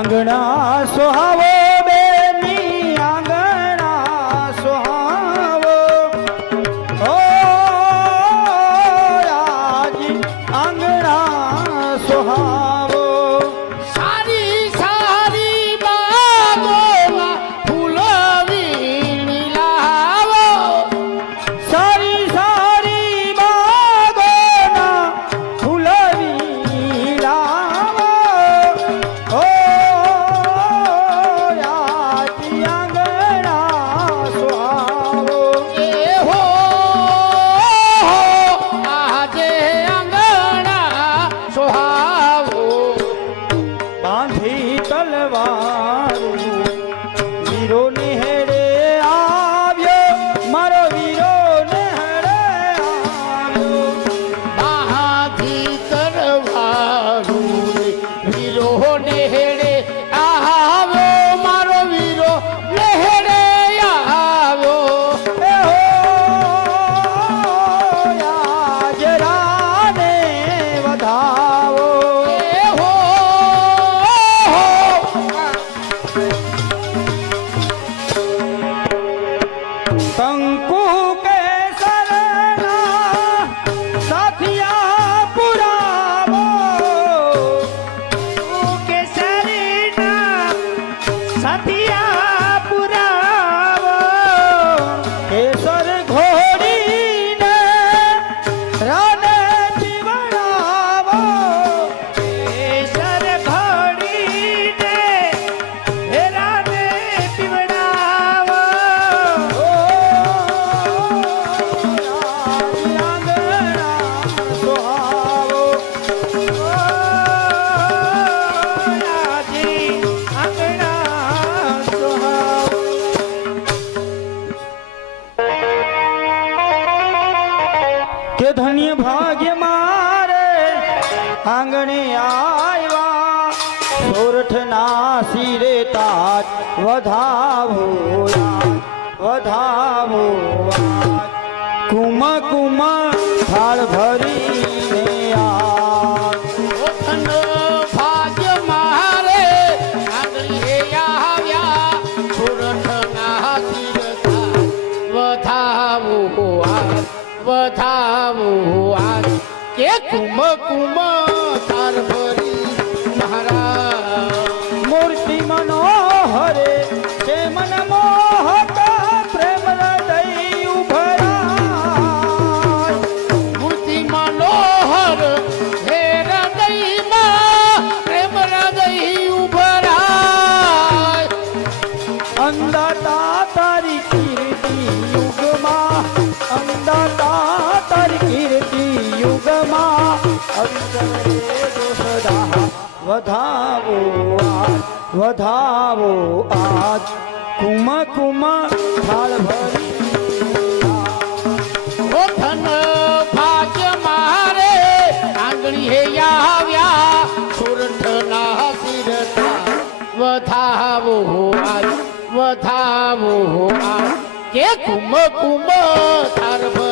આંગણા સુહાવો બેની આંગણા સુહાવો ઓ આજ આંગણા સુહાવો સારી સારી બાગોમાં ફૂલો વીણી લાવો સારી સારી બાગોના ફૂલવી લાવો ઓ આજ આંગણા સુહાવો એ હો આજે આંગણા સોહાવો બાંધી તલવારું વીરો નિહેડે આવ્યો મારો વીરો નિહેડે આવ્યો મહાથી તરવારું વીરો નેહડે આવ્યો મારો વીરો નેહડે આવ્યો એ હો આજ રાને વધાવો એ હો કંકુ કેસરના સાથિયા પુરાવો કેસરીના સાથિયા પુરાવો કેસર ઘોડીને રાને પીવડાવો કેસર ઘોડીને હેરાને પીવડાવો ઓ આંગણા સુહાવો આજી આંગણા સુહાવો કે ધન્ય ભાગ્ય મારે આંગણે આવ્યા સોરઠના શિરે તાજ વધાવો વધાવો કુમ કુમ થાળ ભરીને આ ઓઠન ભાગ્ય મારે આંગળીએ આવ્યા સુરઠના તીરથા વધાવો આજ કે કુમ કુમ તાર ભરી મહારાજ મૂર્તિ મનોહરે છે મન મોહક પ્રેમ હૃદય ઉભરાય મૂર્તિ મનોહર હે હૃદયમાં પ્રેમ હૃદય ઉભરાય અંદાતા તારી કીર્તિ યુગમાં અંદાતા તારી કીર્તિ યુગમાં અવિચરે જો સદા વધાવો આજ કુમ કુમ થાળ ભરી ઓઠન ભાગ્ય મારે આંગળી હે આવ્યા સુરઠના તીરથા વધાવો આજ કે કુમ કુમ તાર ભરી